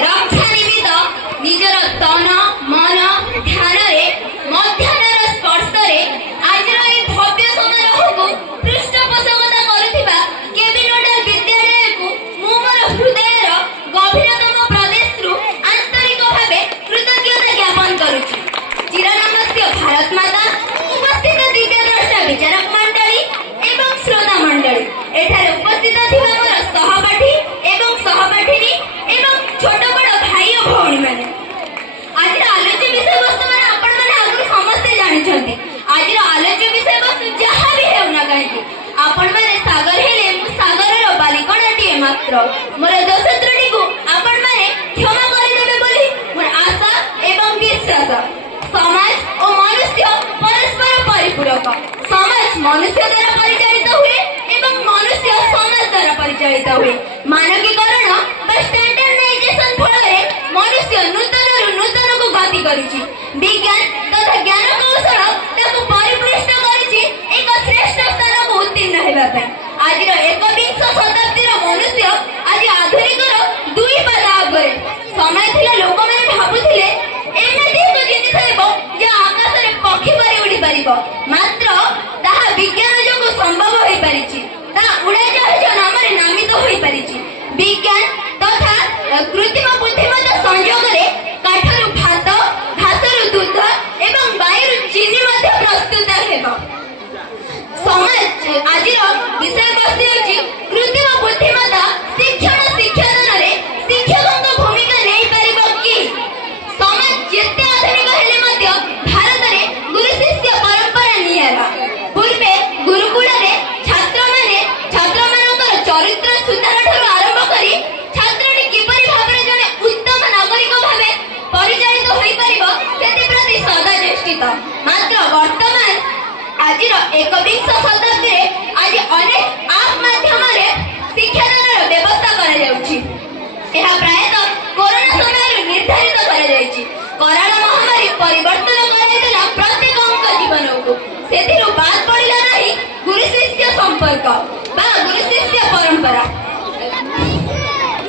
रक्षा निमित्त निजर तन मन ध्यान मध्याह्नर स्पर्श आज भव्य समारोह को पृष्ठपोषकता करुवा केबी नोडाल विद्यालय को मु मोर हृदय गभीरतम प्रदेश आंतरिक भाव कृतज्ञता ज्ञापन करुच्ची। चिरनमस्ते भारत माता, उपस्थित द्वितीय द्रष्टा विचारक मंडली एवं श्रोता मंडली, एठारे उपस्थित थिबा मोर सहपाठी एवं सहपाठिनी एवं छोट बड़ भाई और भौणी माने। आज आलोच्य विषय वस्तु माने आपण माने आगु समस्ते जानिछन्ती। आज आलोच्य विषय वस्तु जहा भी हेउ ना काहेकि आपण माने सागर हेले मु सागरर बालिकणाटीए मात्र। मोर दोष त्रुटि को आपण माने क्षमा करिदेबे बोली मोर आशा एवं विश्वास। समाज और मनुष्य परस्पर परिपूरक। समाज मनुष्य द्वारा परिचालित हुए एवं मनुष्य समाज द्वारा परिचालित हुए। मानकीकरण बा स्टैंडर्डाइजेशन फल मनुष्य नूतन नूतन को गति करिछि। विज्ञान तथा ज्ञान कौशल ताको परिपुष्ट करिछि एक श्रेष्ठ स्थान को उत्तीर्ण हेबा पय। आज एकविंश शताब्दीर मनुष्य आज आधुनिकर दुई पाद आगे। समय थिला लोक माने भाबुथिले एमिति एक जिनिस हेबो जे आकाश रे पक्षी परि उड़ी परिबो, मात्र ताहा विज्ञान जोगु संभव होई परिछि। ता उड़ाजाहाज नाम रे नामित होई परिछि। विज्ञान तथा कृत्रिम बुद्धिमत्ता संयोग रे काठरू भात, घासरू दूध एवं वायुरू चीनी मध्ये प्रस्तुत हेबो। समाज आजिर विषय वस्तु होछि कृत्रिम बुद्धिमत्ता शिक्षण शिक्षादान रे शिक्षकक भूमिका नै परिबो कि? समाज जेते आधुनिक हेले मध्ये भारत रे गुरु शिष्य परंपरा नियारा। पूर्वे गुरुकुल रे छात्र मानकर चरित्र सुधार ठारू आरंभ करी छात्रटी किपरि भाबरे जने उत्तम नागरिक भाबे परिचालित होई परिबो सेति प्रति सदा चेष्टित। मात्र वर्तमान आजिर एकविंश शताब्दी रे आज अनेक आप माध्यम रे शिक्षादान व्यवस्था करा जाउछि। एहा प्रायतः कोरोना समय निर्धारित करा जाइछि। कोरोना महामारी परिवर्तन कराइदेला प्रत्येक जीवन को। सेथिरु बात पड़िला नाही गुरु शिष्य संपर्क बा गुरु शिष्य परंपरा।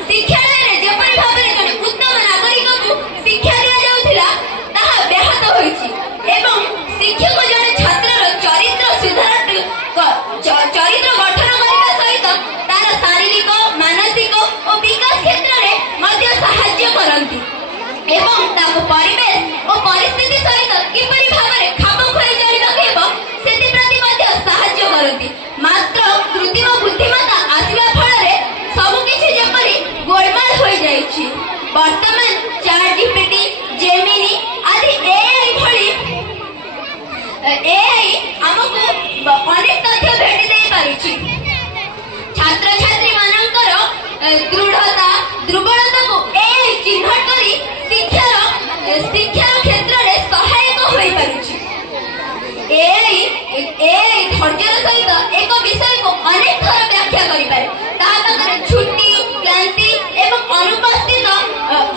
शिक्षादान रे जेपरि भाबरे जने उत्तम नागरिक को शिक्षा दिया जाउथिला ताहा व्याहत होइछि एवं शिक्षक जने छात्रर चरित्र सुधार चरित्र गठन करबा सहित तार शारीरिक मानसिक और विकास क्षेत्र रे मध्य सहाय्य करंती एवं ताको परिवेश और परिस्थिति सहित किपरि भाबरे खाप खुआई चलित हेबो सेति प्रति मध्य सहाय्य करंती। मात्र कृत्रिम बुद्धिमत्ता आसिबा फल रे सब किछि जेपरि गोलमाल होई जाइछि। वर्तमान चैट जीपीटी, जेमिनी आदि एआई भली एआई हमको अनेक तथ्य भेटी दे पारिछि। छात्र छात्री मानकर दृढ़ता दुर्बलता को एआई चिन्हट करी शिक्षार क्षेत्र रे सहायक होई पारिछि। एआई धैर्यर सहित एक विषय को अनेक थर व्याख्या करि पारे। ताहा पाखरे छुट्टी, क्लांति एवं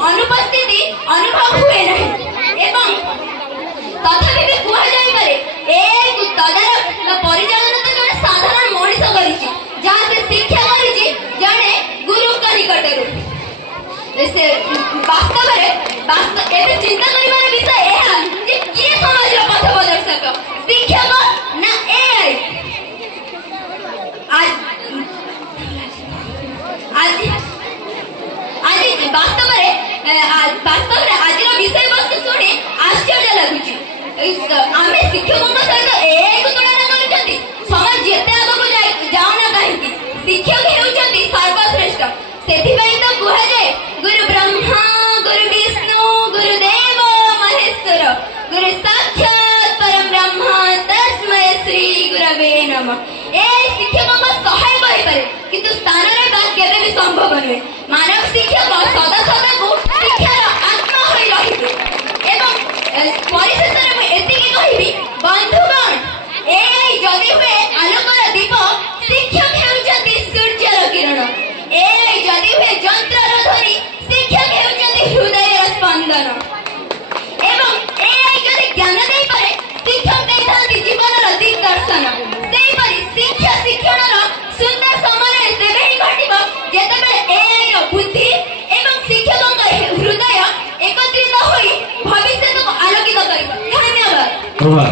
अनुपस्थिति अनुभव हुए नहीं एवं तथापि भी कुहा जाई पारे एआई को तदारख परिचालन तो जने साधारण मनीष करिछि, जहाँ से शिक्षा करिछि जने गुरु का निकटरू। से वास्तव एबे चिंता करिबार विषय एहा जे किए समाजर पथ प्रदर्शक शिक्षक ना एआई। आज वास्तव रे आजिर विषय वस्तु सुनी आश्चर्य लागुछि। आमे शिक्षकों सहित एआई को तुलना करुछंती। समाज जेते आगको जाऊ ना काहेकि शिक्षक हेउछंती सर्वश्रेष्ठ। सेथिबाई तो कुहा जाय गुरु ब्रह्मा गुरु विष्णु गुरुदेव महेश्वर गुरु साक्षात परम ब्रह्म तस्मै श्री गुरवे नमः। ए शिक्षक सहाय कहि पारे किंतु स्थान रे बात केबे भी संभव नहे। मानव शिक्षक सदा सदा को शिक्षार आत्मा होई रहिबे एवं परिशेष रे एतिकी कहिबी बंधुगण एआई जदि हुए आलोकर दीप शिक्षक हेउछंती सूर्यर किरण। एआई जदि हुए यंत्र ଧନ୍ୟବାଦ।